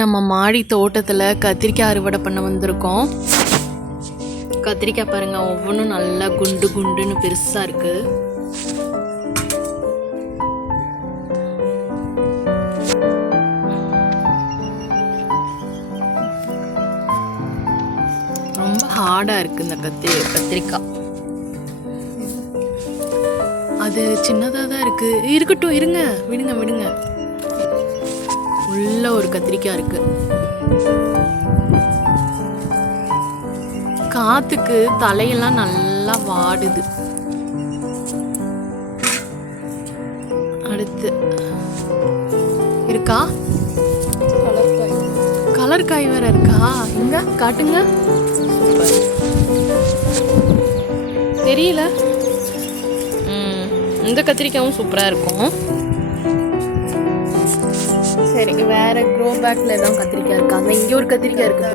நம்ம மாடி தோட்டத்தில் கத்திரிக்காய் அறுவடை பண்ண வந்திருக்கோம். கத்திரிக்காய் பாருங்க ஒவ்வொன்றும் நல்லா குண்டு குண்டுன்னு பெருசாக இருக்கு. ரொம்ப ஹார்டாக இருக்கு இந்த கத்திரி கத்திரிக்காய். அது சின்னதாக தான் இருக்கு. இருக்கட்டும் இருங்க விடுங்க விடுங்க. உள்ள ஒரு கத்திரிக்காய் இருக்கு. காத்துக்கு தலையெல்லாம் நல்லா வாடுது. அடுத்து இருக்கா? கலர் காய் வேற இருக்கா? இங்க காட்டுங்க. தெரியல. இந்த கத்திரிக்காயும் சூப்பராக இருக்கும். சரி வேற க்ரோ பேக்ல தான் கத்திரிக்காய் இருக்கா. அங்க இங்க ஒரு கத்திரிக்காய் இருக்கு.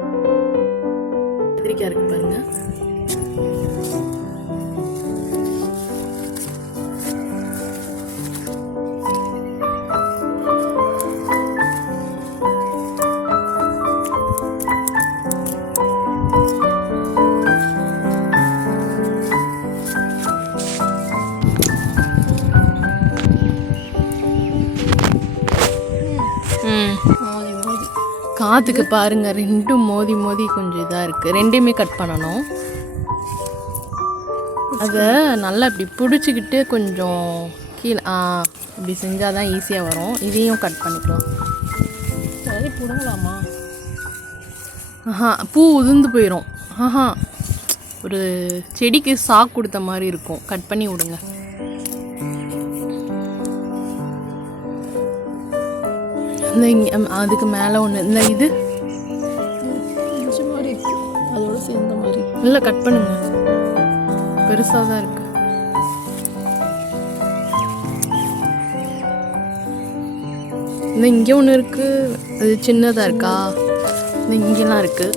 காத்துக்கு பாருங்க ரெண்டும் மோதி மோதி கொஞ்சம் இதாக இருக்கு. ரெண்டையுமே கட் பண்ணணும். அதை நல்லா இப்படி பிடிச்சிக்கிட்டு கொஞ்சம் கீழே ஆ இப்படி செஞ்சால் தான் ஈஸியாக வரும். இதையும் கட் பண்ணிக்கலாம். சரி பிடுங்கலாமா? ஆஹா பூ உதிர்ந்து போயிடும் ஆஹா ஒரு செடிக்கு சாக் கொடுத்த மாதிரி இருக்கும். கட் பண்ணி விடுங்க. இந்த இங்க அதுக்கு மேலே ஒன்று இந்த இது. மாதிரி அதோட சேர்ந்த மாதிரி இல்லை கட் பண்ணுங்க. பெருசாக தான் இருக்கு. இந்த இங்கே ஒன்று இருக்கு. அது சின்னதாக இருக்கா? இந்த இங்கெல்லாம் இருக்கு.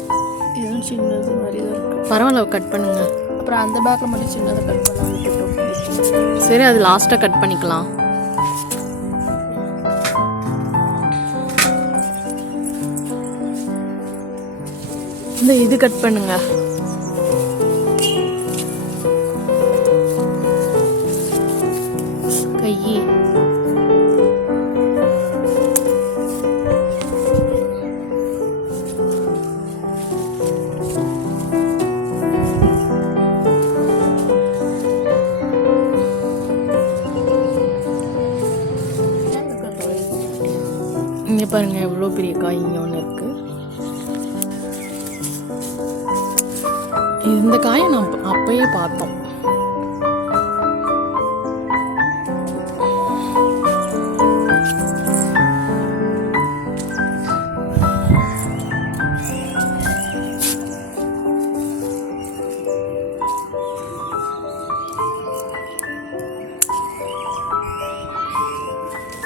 இதுவும் சின்னது மாதிரி தான் இருக்கு. பரவாயில்ல கட் பண்ணுங்க. அப்புறம் அந்த பேக்கில் மட்டும் சின்னதை கட் பண்ணாம விட்டுட்டோம் சரி அது லாஸ்ட்டாக கட் பண்ணிக்கலாம். இந்த இது கட் பண்ணுங்க. கை. இங்கே பாருங்க எவ்வளோ பெரிய காய் இங்கே ஒன்று இருக்கு. இந்த காயை நான் அப்ப- அப்பயே பார்த்தோம்.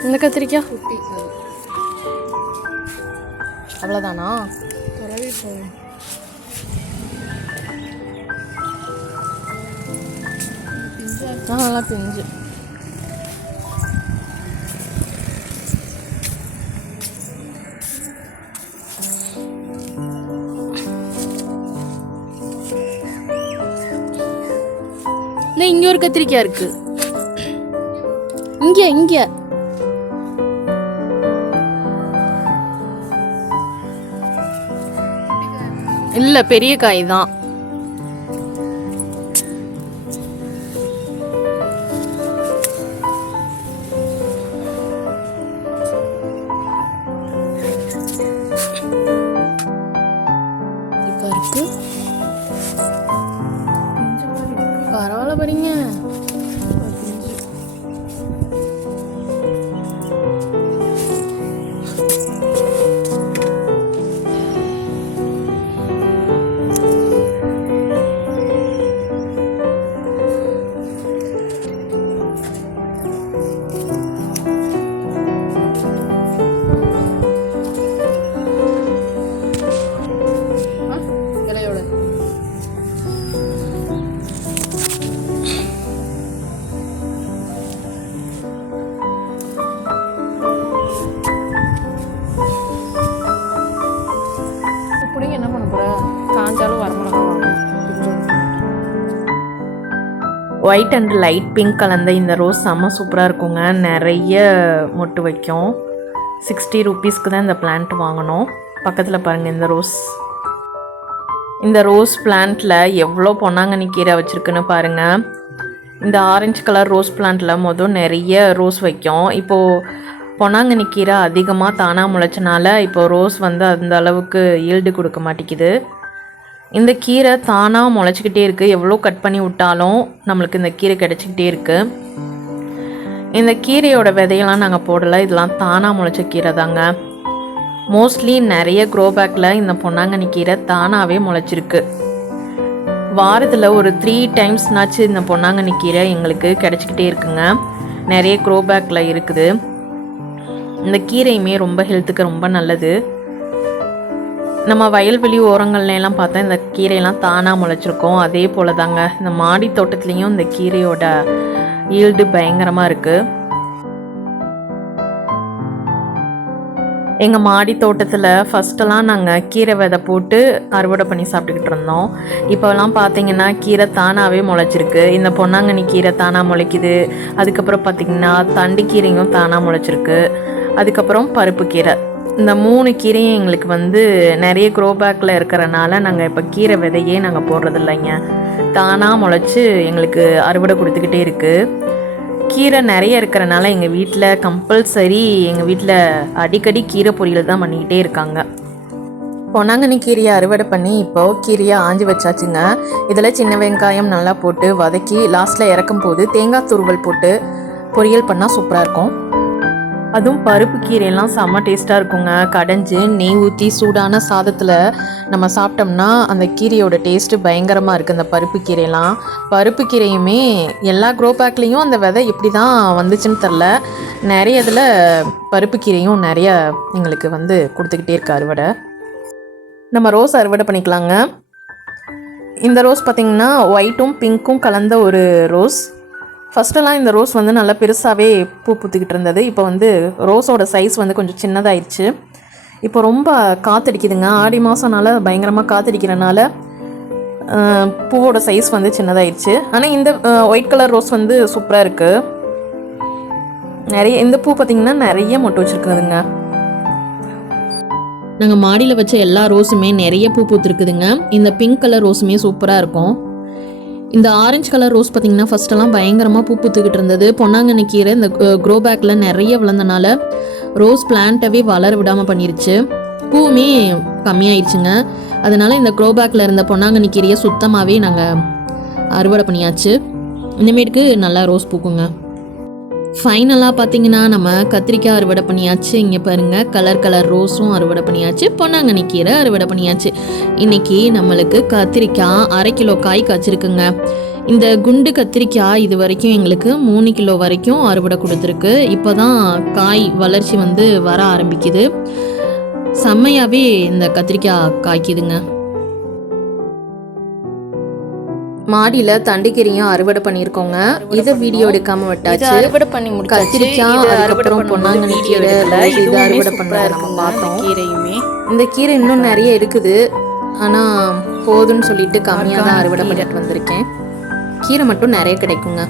இந்த கத்திரிக்காய்? குட்டி. அவ்வளோதானா தான் நல்லா பிஞ்சு இந்த இங்க ஒரு கத்திரிக்காய் இருக்கு. இங்க இங்க. இல்ல பெரிய காய் தான். பிள்ளைங்க என்ன பண்ண போகிறா காஞ்சாலும் வரமிளகா ஒயிட் அண்ட் லைட் பிங்க் கலந்த இந்த ரோஸ் செம்ம சூப்பராக இருக்குங்க. நிறைய மொட்டு வைக்கும். சிக்ஸ்டி ருப்பீஸ்க்கு தான் இந்த பிளான்ட் வாங்கினோம் பக்கத்தில் பாருங்கள் இந்த ரோஸ் இந்த ரோஸ் பிளான்ட்டில் எவ்வளோ பொன்னாங்கண்ணி கீரை வச்சுருக்குன்னு பாருங்கள் இந்த ஆரஞ்சு கலர் ரோஸ் பிளான்ட்டில் மொதல் நிறைய ரோஸ் வைக்கும். இப்போது பொன்னாங்கண்ணி கீரை அதிகமாக தானாக முளைச்சனால இப்போ ரோஸ் வந்து அந்த அளவுக்கு ஈல்டு கொடுக்க மாட்டேங்குது. இந்த கீரை தானாக முளைச்சிக்கிட்டே இருக்குது எவ்வளோ கட் பண்ணி விட்டாலும் நம்மளுக்கு இந்த கீரை கிடச்சிக்கிட்டே இருக்குது இந்த கீரையோட விதையெல்லாம் நாங்கள் போடலை. இதெல்லாம் தானாக முளைச்ச கீரை தாங்க. மோஸ்ட்லி நிறைய க்ரோ பேக்கில் இந்த பொன்னாங்கண்ணி கீரை தானாகவே முளைச்சிருக்கு. வாரத்தில் ஒரு த்ரீ டைம்ஸ்னாச்சும் இந்த பொன்னாங்கண்ணி கீரை எங்களுக்கு கிடச்சிக்கிட்டே இருக்குங்க. நிறைய க்ரோ பேக்கில் இருக்குது. இந்த கீரையுமே ரொம்ப ஹெல்த்துக்கு ரொம்ப நல்லது. நம்ம வயல்வெளி ஓரங்கள்லாம் பார்த்தா இந்த கீரையெல்லாம் தானாக முளைச்சிருக்கோம். அதே போல் தாங்க இந்த மாடி தோட்டத்துலேயும் இந்த கீரையோட ஈல்டு பயங்கரமாக இருக்குது எங்கள் மாடி தோட்டத்தில் ஃபஸ்ட்டெல்லாம் நாங்கள் கீரை விதை போட்டு அறுவடை பண்ணி சாப்பிட்டுக்கிட்டு இருந்தோம். இப்போலாம் பார்த்தீங்கன்னா கீரை தானாகவே முளைச்சிருக்கு. இந்த பொன்னாங்கண்ணி கீரை தானாக முளைக்குது. அதுக்கப்புறம் பார்த்தீங்கன்னா தண்டு கீரையும் தானாக முளைச்சிருக்கு. அதுக்கப்புறம் பருப்பு கீரை. இந்த மூணு கீரையும் எங்களுக்கு வந்து நிறைய க்ரோ பேக்கில் இருக்கிறனால நாங்கள் இப்போ கீரை விதையே நாங்கள் போடுறதில்லைங்க. தானாக முளைச்சி எங்களுக்கு அறுவடை கொடுத்துக்கிட்டே இருக்குது கீரை நிறைய இருக்கிறனால எங்கள் வீட்டில் கம்பல்சரி எங்கள் வீட்டில் அடிக்கடி கீரை பொரியல் தான் பண்ணிக்கிட்டே இருக்காங்க. பொன்னாங்கண்ணி கீரையை அறுவடை பண்ணி இப்போ கீரையை ஆஞ்சி வச்சாச்சுங்க. இதில் சின்ன வெங்காயம் நல்லா போட்டு வதக்கி லாஸ்ட்டில் இறக்கும் போது தேங்காய் துருவல் போட்டு பொரியல் பண்ணால் சூப்பராக இருக்கும். அதுவும் பருப்பு கீரையெல்லாம் செம்ம டேஸ்ட்டாக இருக்குங்க. கடைஞ்சு நெய் ஊற்றி சூடான சாதத்தில் நம்ம சாப்பிட்டோம்னா அந்த கீரையோட டேஸ்ட்டு பயங்கரமாக இருக்குது அந்த பருப்பு கீரையெல்லாம். பருப்பு கீரையுமே எல்லா க்ரோ பேக்லேயும் அந்த விதை எப்படி தான் வந்துச்சுன்னு தெரில நிறைய இதில் பருப்பு கீரையும் நிறைய எங்களுக்கு வந்து கொடுத்துக்கிட்டே இருக்கு அறுவடை. நம்ம ரோஸ் அறுவடை பண்ணிக்கலாங்க. இந்த ரோஸ் பார்த்திங்கன்னா ஒயிட்டும் பிங்க்கும் கலந்த ஒரு ரோஸ். ஃபஸ்ட்டெல்லாம் இந்த ரோஸ் வந்து நல்லா பெருசாகவே பூ பூத்துக்கிட்டு இருந்தது. இப்போ வந்து ரோஸோட சைஸ் வந்து கொஞ்சம் சின்னதாயிடுச்சு இப்போ ரொம்ப காத்தடிக்குதுங்க. ஆடி மாதம்னால பயங்கரமாக காத்தடிக்கிறனால பூவோட சைஸ் வந்து சின்னதாயிடுச்சு ஆனால் இந்த ஒயிட் கலர் ரோஸ் வந்து சூப்பராக இருக்குது நிறைய இந்த பூ பார்த்திங்கன்னா நிறைய மொட்டை வச்சுருக்குதுங்க. நாங்கள் மாடியில் வச்ச எல்லா ரோஸுமே நிறைய பூ பூத்துருக்குதுங்க. இந்த பிங்க் கலர் ரோஸுமே சூப்பராக இருக்கும். இந்த ஆரஞ்சு கலர் ரோஸ் பார்த்தீங்கன்னா ஃபஸ்ட்டெல்லாம் பயங்கரமாக பூ பூத்துக்கிட்டு இருந்தது. பொன்னாங்கண்ணி கீரை இந்த க்ரோ பேக்கில் நிறைய விழுந்தனால ரோஸ் பிளான்ட்டவே வளர விடாமல் பண்ணிருச்சு. பூவுமே கம்மியாயிடுச்சுங்க அதனால இந்த க்ரோ பேக்கில் இருந்த பொன்னாங்கண்ணி கீரையை சுத்தமாகவே நாங்கள் அறுவடை பண்ணியாச்சு. இனிமேட்டுக்கு நல்லா ரோஸ் பூக்குங்க. ஃபைனலாக பார்த்தீங்கன்னா நம்ம கத்திரிக்காய் அறுவடை பண்ணியாச்சு. இங்கே பாருங்கள் கலர் கலர் ரோஸும் அறுவடை பண்ணியாச்சு. பொன்னாங்கண்ணி கீரை அறுவடை பண்ணியாச்சு. இன்னைக்கு நம்மளுக்கு கத்திரிக்காய் அரை கிலோ காய் காய்ச்சிருக்குங்க. இந்த குண்டு கத்திரிக்காய் இது வரைக்கும் எங்களுக்கு மூணு கிலோ வரைக்கும் அறுவடை கொடுத்துருக்கு. இப்போ தான் காய் வளர்ச்சி வந்து வர ஆரம்பிக்குது. செம்மையாகவே இந்த கத்திரிக்காய் காய்க்குதுங்க. மாடியில் தண்டுக்கீரையும் அறுவடை பண்ணியிருக்கோங்க. இதை வீடியோ எடுக்காம இது விட்டாச்சு. அறுவடை பண்ணி கத்திரிக்காய், அதுக்கப்புறம் பொன்னாங்கண்ணி கீரை, இது அறுவடை பண்ணதை நம்ம பார்த்தோம். கீரையுமே. இந்த கீரை இன்னும் நிறைய இருக்குது. ஆனால் போதும்னு சொல்லிட்டு கம்மியாக தான் அறுவடை பண்ணிட்டு வந்திருக்கேன். கீரை மட்டும் நிறைய கிடைக்குங்க.